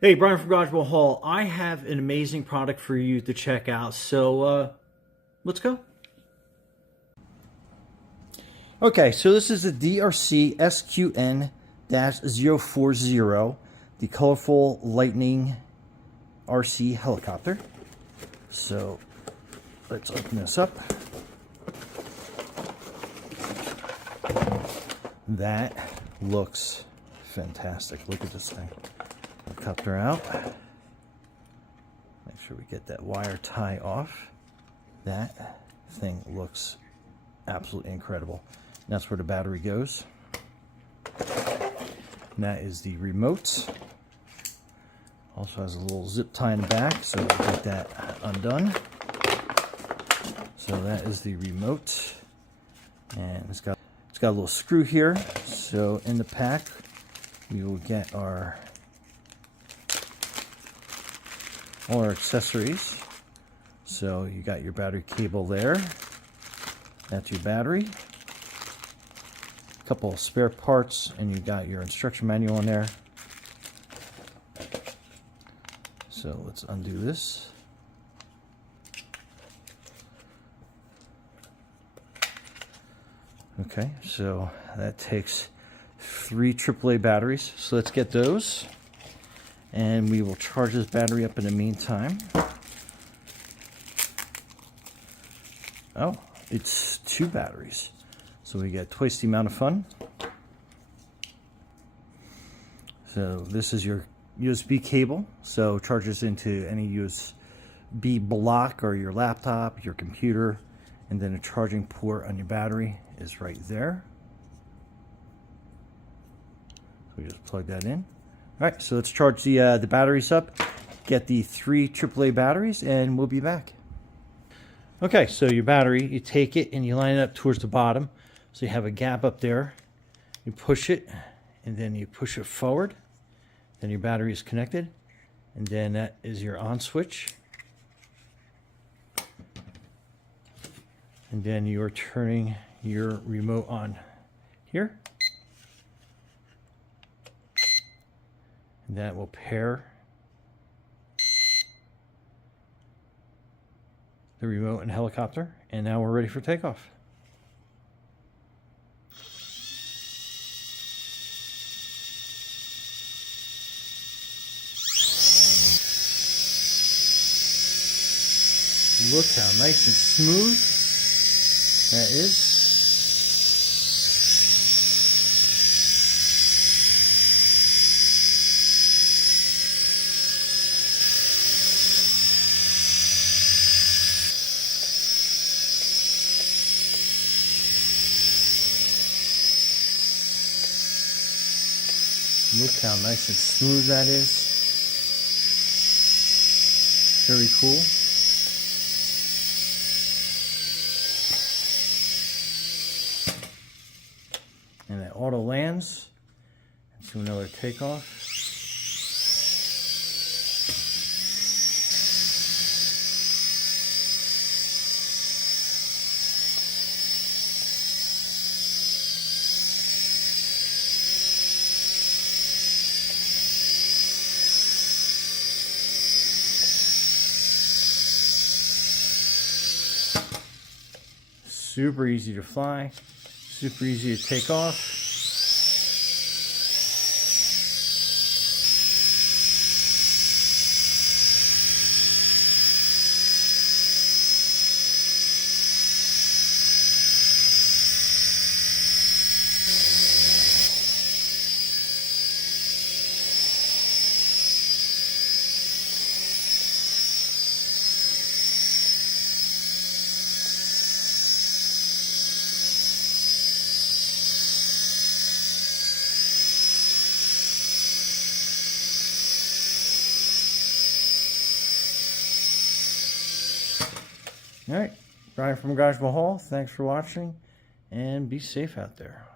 Hey, Brian from Garage Hall. I have an amazing product for you to check out, so let's go. Okay, so this is the DEERC SQN-040, the Colorful Lightning RC helicopter. So let's open this up. That looks fantastic. Look at this thing. Helicopter out. Make sure we get that wire tie off. That thing looks absolutely incredible. And that's where the battery goes. And that is the remote. Also has a little zip tie in the back, so we'll get that undone. So that is the remote, and it's got a little screw here. So in the pack, we will get all our accessories. So you got your battery cable there. That's your battery. A couple of spare parts, and you got your instruction manual in there. So let's undo this. Okay, so that takes 3 AAA batteries. So let's get those. And we will charge this battery up in the meantime. Oh, it's 2 batteries. So we get twice the amount of fun. So this is your USB cable. So charges into any USB block or your laptop, your computer, and then a charging port on your battery is right there. So we just plug that in. All right, so let's charge the batteries up, get the 3 AAA batteries, and we'll be back. Okay, so your battery, you take it and you line it up towards the bottom. So you have a gap up there. You push it, and then you push it forward. Then your battery is connected, and then that is your on switch. And then you're turning your remote on here. And that will pair the remote and helicopter. And now we're ready for takeoff. Look how nice and smooth that is. Look how nice and smooth that is. Very cool. And it auto lands. Let's do another takeoff. Super easy to fly, super easy to take off. All right, Brian from Garage Hall, thanks for watching, and be safe out there.